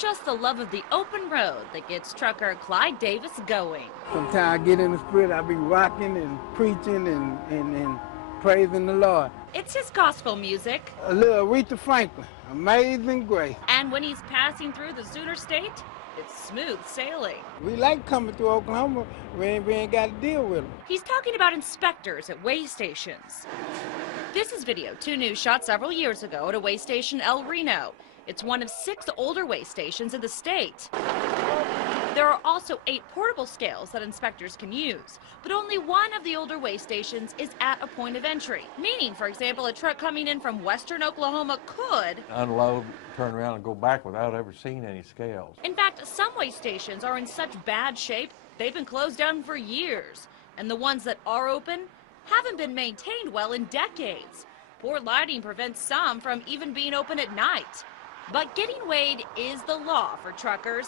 just the love of the open road that gets trucker Clyde Davis going. Sometimes I get in the spirit, I be rocking and preaching and praising the Lord. It's his gospel music. A little Aretha Franklin, Amazing Grace. And when he's passing through the Sooner State, it's smooth sailing. We like coming through Oklahoma, we ain't got to deal with them. He's talking about inspectors at weigh stations. This is video 2 News shot several years ago at a weigh station El Reno. It's one of 6 older weigh stations in the state. There are also 8 portable scales that inspectors can use, but only one of the older weigh stations is at a point of entry. Meaning, for example, a truck coming in from western Oklahoma could unload, turn around, and go back without ever seeing any scales. In fact, some weigh stations are in such bad shape, they've been closed down for years. And the ones that are open haven't been maintained well in decades. Poor lighting prevents some from even being open at night. But getting weighed is the law for truckers.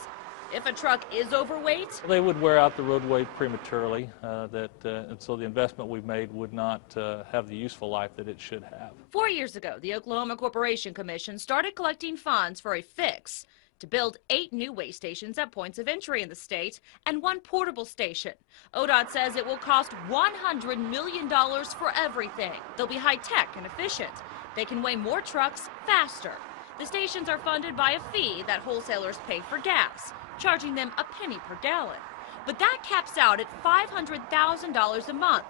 If a truck is overweight, they would wear out the roadway prematurely, and so the investment we've made would not have the useful life that it should have. 4 years ago, the Oklahoma Corporation Commission started collecting funds for a fix to build 8 new weigh stations at points of entry in the state and 1 portable station. ODOT says it will cost $100 million for everything. They'll be high-tech and efficient. They can weigh more trucks faster. The stations are funded by a fee that wholesalers pay for gas, charging them a penny per gallon. But that caps out at $500,000 a month.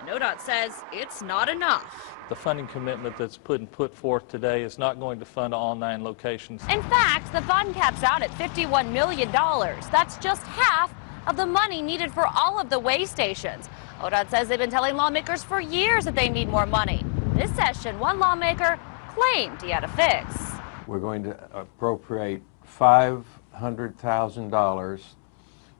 And ODOT says it's not enough. The funding commitment that's put forth today is not going to fund all 9 locations. In fact, the fund caps out at $51 million. That's just half of the money needed for all of the weigh stations. ODOT says they've been telling lawmakers for years that they need more money. This session, one lawmaker claimed he had a fix. We're going to appropriate $500,000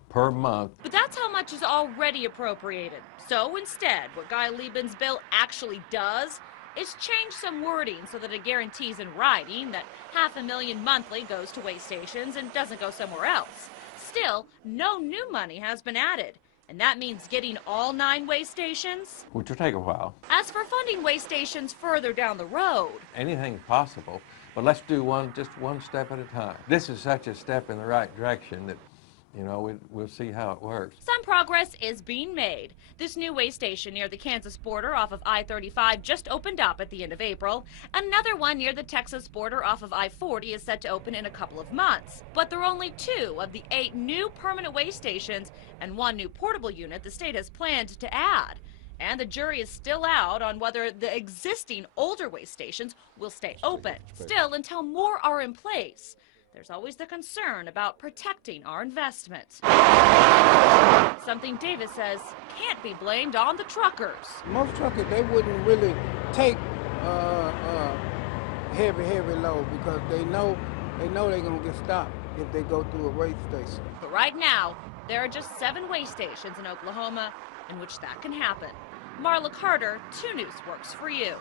per month. But that's how much is already appropriated. So instead, what Guy Liebman's bill actually does is change some wording so that it guarantees in writing that $500,000 monthly goes to weigh stations and doesn't go somewhere else. Still, no new money has been added. And that means getting all 9 weigh stations, which will take a while. As for funding weigh stations further down the road, anything possible, but let's do just one step at a time. This is such a step in the right direction that, we'll see how it works. Some progress is being made. This new weigh station near the Kansas border off of I-35 just opened up at the end of April. Another one near the Texas border off of I-40 is set to open in a couple of months. But there are only 2 of the 8 new permanent weigh stations and 1 new portable unit the state has planned to add. And the jury is still out on whether the existing older weigh stations will stay open. Still, until more are in place, there's always the concern about protecting our investment. Something Davis says can't be blamed on the truckers. Most truckers, they wouldn't really take heavy load because they know they're going to get stopped if they go through a weigh station. But right now, there are just 7 weigh stations in Oklahoma in which that can happen. Marla Carter, 2 News works for you.